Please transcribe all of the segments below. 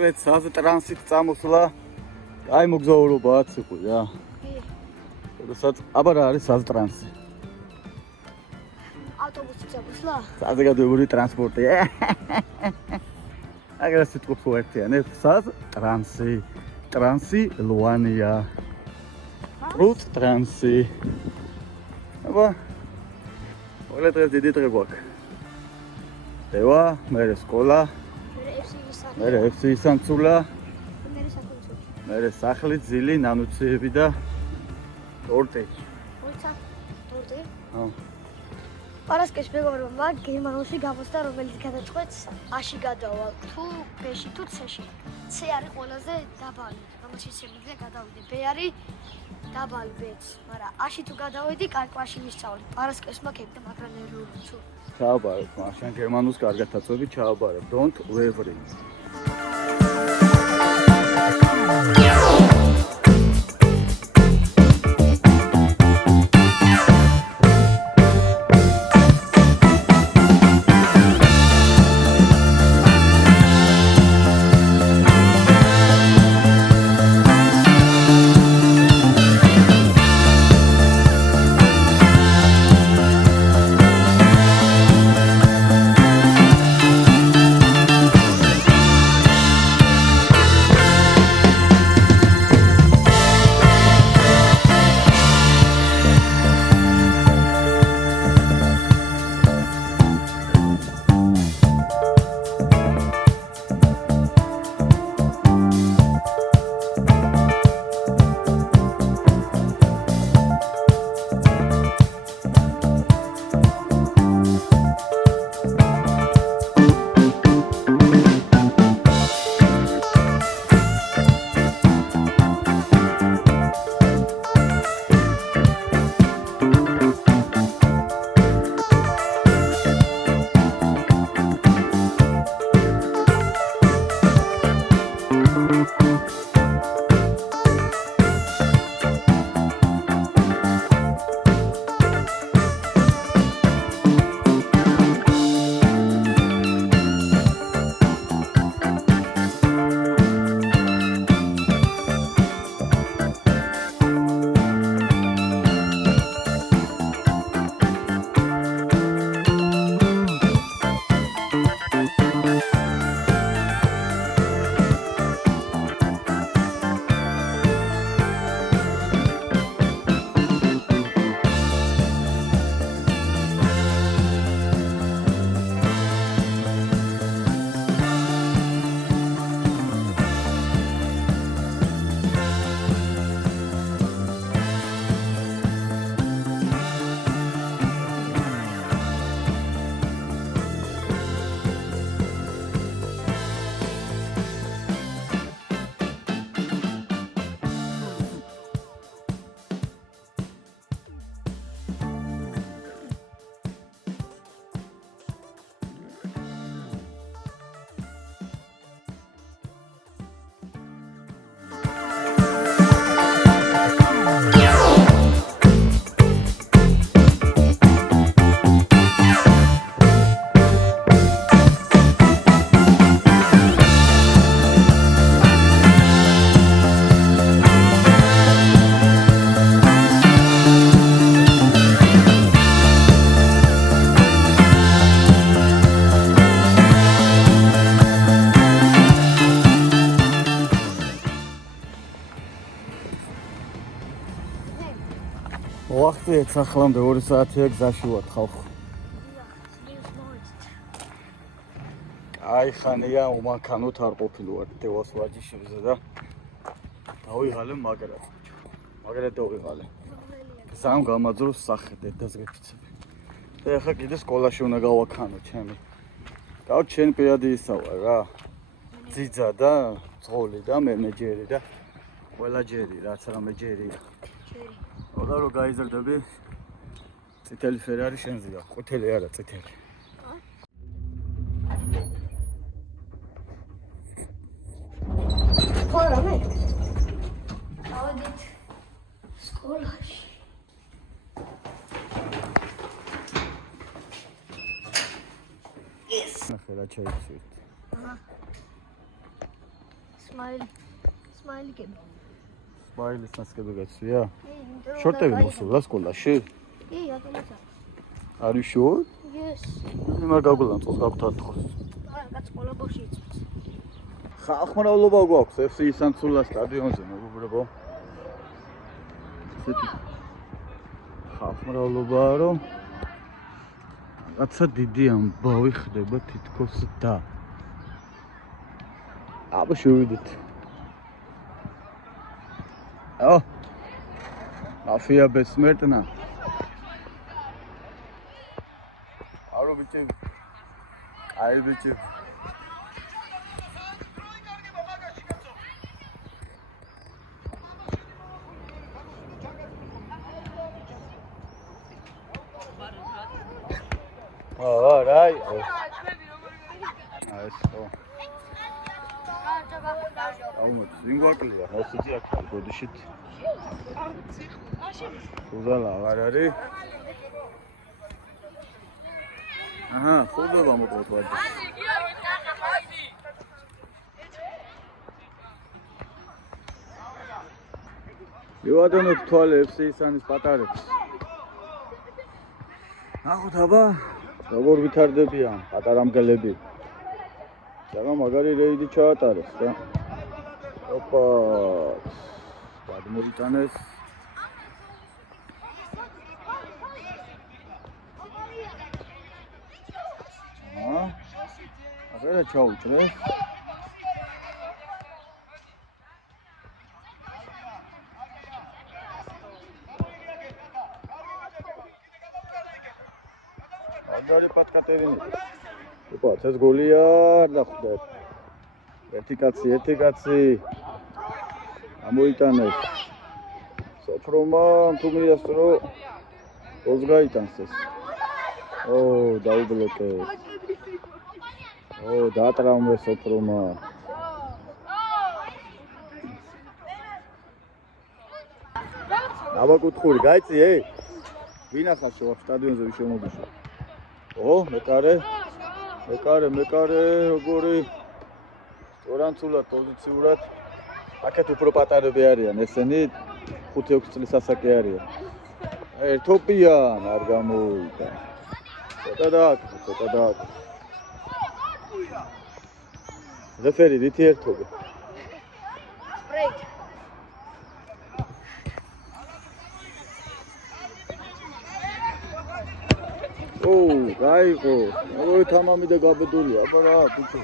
კონკრეტ საზე ტრანსიტ წამოსვლა აი მოგზაურობაა ციყი რა. როდესაც აბა რა არის საზე ტრანსიტი? ავტობუსით წამოსვლა? საზოგადოებრივი ტრანსპორტი. აგერ სიტყვებს უერთიანებ საზე ტრანსი. ტრანსი ლუანია. რუთ ტრანსი. აბა ყველა დღეს დიდი დღე გვაქვს. დევა, მერე სკოლა. მერე FC სამცულა. მერე სახლი, ძილი, ნანუციები და ტორტი. ტორტი? ხო. პარასკევს მეგობრებმა გერმანულში გამოსდა, რომელიც გადაწყვეტს A-ში გადავალ თუ B-ში თუ C-ში. C არის ყველაზე დაბალი, რომელშიც შემიძლია გადავიდე. B არის დაბალი B-ც, მაგრამ A-ში თუ გადავედი, კარგი კლასში მისწავლე. პარასკევს მაქვს მაგრამ ნერვიული თუ. ჩააბარებ, მაშინ გერმანულს კარგად აწვევი, ჩააბარებ. Don't worry. ვახტიეთ სახლამდე 2 საათია გზაში ვარ ხალხო. აი ხანია უმანქანოთ არ ყოფილვარ დევას ვაჯიშებზე და დავიღალე მაგრად. მაგრად დავიღალე. სამ გამაძროს სახე დედაზრეფიცები. და ახლა კიდე სკოლაში უნდა გავაქანო ჩემი. გავ ჩემ პირადი ისავა რა. ძიძა და ძღოლი და მეჯერი და ყველა ჯერი რაც რამე ჯერია. Oda რო გაიზრდები წითელი ფერი არის შენზეა, ყვითელი არა, წითელი. ხო რა მე? ავედით სკოლაში. ეს ნახე რა ჩაიცვით. სმაილიკები. სმაილის ნასკები გაცვია? შორტები მოსულა სკოლაში? კი, ატომაცა. Are you sure? Yes. იმარ გაგულანწოს გაგთათხოს. კაც ყველა ბავშვი იცის. ხალხმრავლობა გვაქვს FC სამსულა სტადიონზე, მეგობრებო. ესეთი ხალხმრავლობა რომ რაღაცა დიდი ამბავი ხდება თითქოს და აბა შევიდეთ. Mafia besmertna. Aro biçim. Ay biçim. Ay. Ay, so. Almadı. Zingvaklılar. Nasıl diyecek? Koduşit. Uzala var ari. Aha, xudova moqot var. Ივადონოთ თვალე FC-ის პატარებს. ნახოთ აბა, როგორ ვითარდებიან პატარა მგელები. ძალიან მაგარი რეიდი ჩაატარეს და ოპა, გადმოიტანეს. აღარა ჩაუჭრე. აგარი პატკატერინი. ოპა, ეს გოლია, და ხვდეთ. ერთი კაცი. ამოიტანეს. სოფრომა თუ მიასწრო გოლს გაიტანს ეს. დაუბლოკეს. დაატრაუმეს სოფრომა. აბაკუთხური, გაიწიე? ვინახავს შევახ სტადიონზე ვის შემოდიშო. მეკარე, როგორი სწორანცულად პოზიციურად აქეთ უფრო პატარები არიან, ესენი 5-6 წლის ასაკი არიან. ერთობიან, არ გამოვიდა. ცოტა დააკ. რეფერი რითი ერთობი? სპრეით. გაიყო. როგორი თამამი და გაბედული, აბა რა, ბიჭო.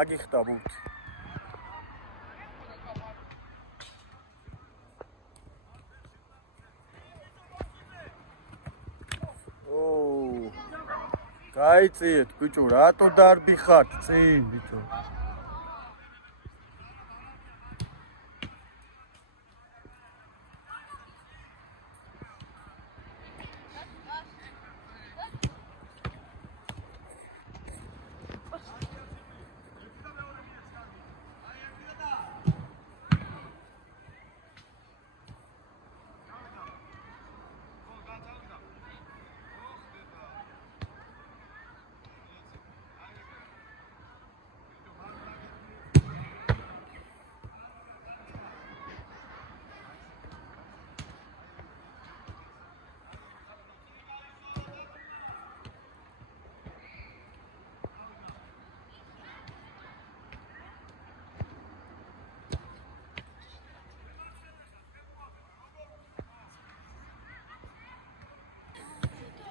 აგიხდა ბუთი. გაიწიეთ ბიჭო, რატო დარბი ხართ წინ ბიჭო?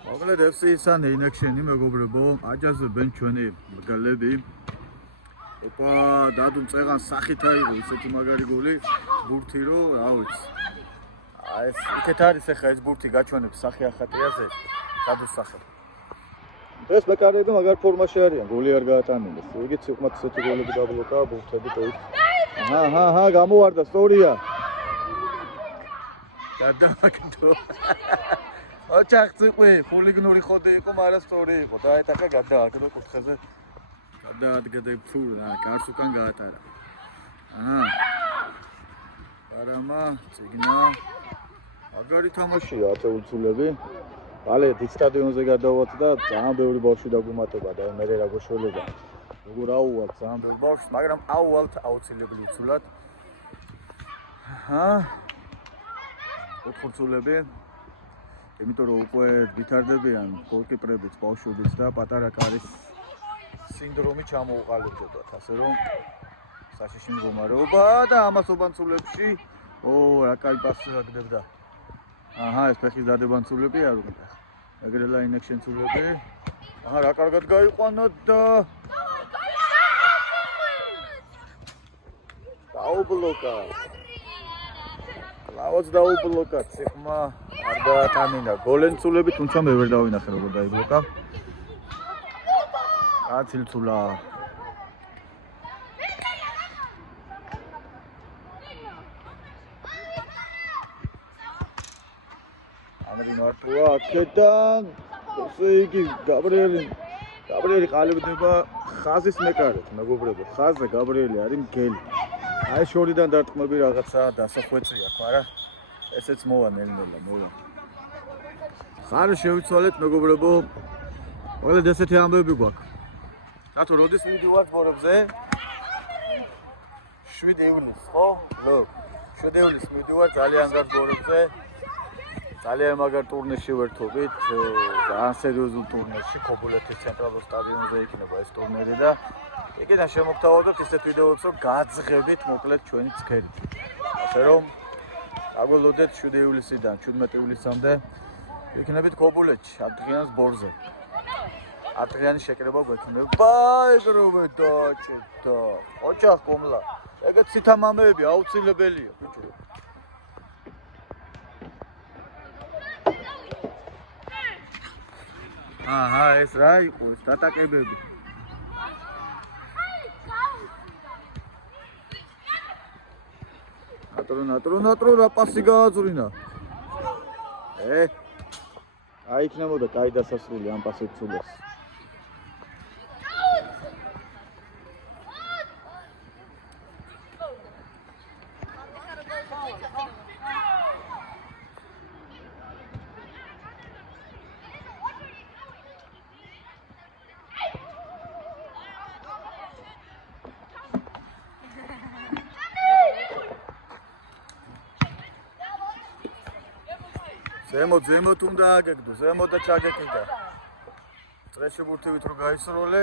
მოკლედ FC-სან ინექშენი მეგობრებო, აჯაზებენ ჩვენი მგლები. ოპა, დადუმ წეღან სახით აიღო ისეთი მაგარი გოლი, ბურთი რო, რა ვიცი. აი ეს იქეთ არის ახლა ეს ბურთი გაჩვენებს სახე ახატიაზე, გადასახებ. ეს ბეკარები მაგარ ფორმაში არიან, გოლი არ გაატანილეს. იგიც უკმათ ისეთი გოლები დაბლოკა, ბურთები და ის. აჰა, გამოვარდა სწორია. გადააკეთო. ოჩახ წიყვი, ხულიგნური ხოდი იყო, მაგრამ სწორი იყო. დაეთაკა გადააკეთო კუთხეზე. გადაადგა ფულ, კარს უკან გაატარა. პარამა, ციგნა. აგარი თამაშია აწეულცულები. ბალე დიდ სტადიონზე გადავათ და ძალიან ბევრი ბავშვი დაგუმატება და მე რა გოშველება. როგორ აუვალთ ძალიან ბევრი ბავშვს, მაგრამ აუვალთ აუცილებლად უცულად. ოთხურცულები. იმიტომ რომ უკვე ვითარდებიან გოლკიპრებიც, ბავშვებიც და პატარა კარის სინდრომი ჩამოუყალიბდებათ, ასე რომ საშიში მდგომარეობა და ამასობანცულებში რა კაი პასი აგდებდა. ეს ფეხის დადებანცულები არ უნდა. ეგრელა ინექშენცულები. რა კარგად გაიყვანო და დაუბლოკა. ლავაც დაუბლოკა, ციხმა არ გაატანინა. გოლენცულები თუმცა მე ვერ დავინახე როგორ დაიბლოკა. აცილცულა. ამერი მარტოა აქედან. ესე იგი გაბრიელი ყალიბდება ხაზის მეკარეთ, მეგობრებო. ხაზზე გაბრიელი არის მგელი. აი შორიდან დარტყმები რაღაცა დასახვეწი აქვს, არა? ესეც მოვა ნელ-ნელა, მოვა. ხარ შევიცვალეთ, მეგობრებო. მოკლედ ესეთი ამბები გვაქვს. რატო როდის მიდივართ ბორებზე? 7 ივნისს, ხო? ლო, 7 ივნისს მიდივართ ძალიან კარგ ბორებზე. ძალიან მაგარ ტურნირში ვერთობით, ძალიან სერიოზულ ტურნირში, ქობულეთის ცენტრალურ სტადიონზე იქნება ეს ტურნირი და იქიდან შემოგთავაზებთ ისეთ ვიდეოებს, რომ გაძღებით მოკლედ ჩვენი ცქერით. ასე რომ დაგველოდეთ 7 ივლისიდან 17 ივლისამდე იქნებით ქობულეთში, ადრიანის ბორზე. ადრიანის შეკრება გვექნება. ეგრევე დაჭერდა. ოჯახ კომლა. ეგეთ ცითამამეები აუცილებელია, ბიჭო. ეს რა იყო ეს დატაკებები? ნატრო რა პასი გააძვლინა? აი იქნებოდა კაი დასასრული ამ პასით ცულეს. ზემოთ უნდა აგეგდო, ზემოთ და ჩაგეკიდა. წრეში ბურთივით რო გაისროლე.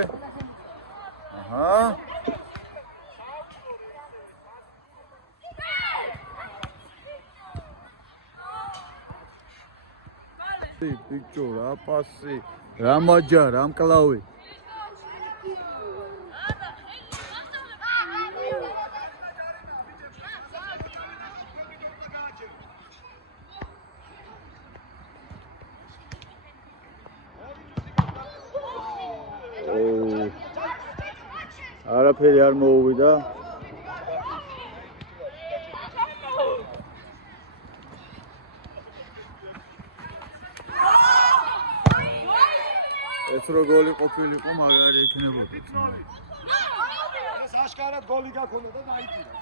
ბიჭო, რა პასი, რა მაჯა, რა მკლავი. არაფერი არ მოუვიდა. ეს რო გოლი ყოფილიყო, მაგარი იქნებოდა. ეს აშკარად გოლი გაქონოდა და დაიჭირა.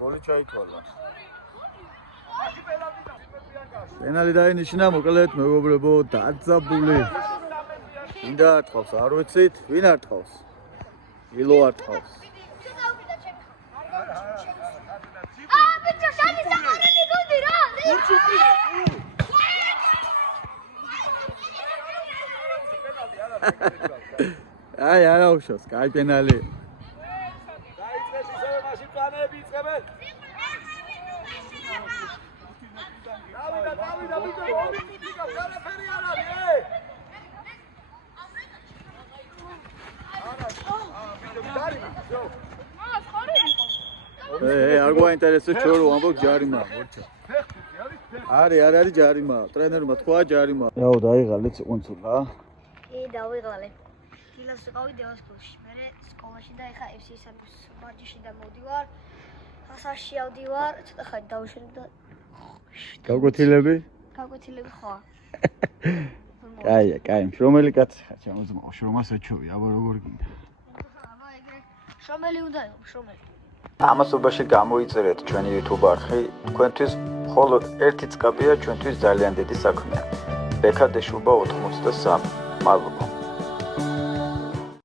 გოლი ჩაითვალა. პენალი დაინიშნა, მოკლედ მეგობრებო, დაძაბული. ვინ დაარტყავს, არ ვიცით, ვინ არტყავს? ილო არტყავს. ბიჭო, შენი საყარელი გუნდი რა? აი, არა უშავს, კაი პენალი. დაიწყეს ისევე მაშინ პლანები იწყებენ. დავიდა ბიჭო, ორი წუთი გაქვს, არაფერი არ არის, ე! ბიჭო, დარივი, всё. არ გვაინტერესებს ჩვენ რო ამბობ ჯარიმა, მორჩა. არის ჯარიმა, ტრენერმა თქვა ჯარიმა. რაო დაიღალეთ კონსულა. კი, დავიღალე. დილას ვიყავი დევასკულში, მე სკოლაში და ეხა FC-ის მარჯიში და მოვდივარ. ასაში ავდივარ, ცოტა ხანი დავუშვებ და გაგვეთილები? გაგვეთილები ხო? კაი, შრომელი კაცი ხარ, ჩამოძმაო, შრომას ეჩვევი, აბა როგორ გინდა. აბა ეგრე შრომელი უნდა იყო, შრომელი. ამასობაში გამოიწერეთ ჩვენი YouTube არხი, თქვენთვის მხოლოდ ერთი წკაპია ჩვენთვის ძალიან დიდი საქმეა. ბექადეშუბა 83. მადლობა.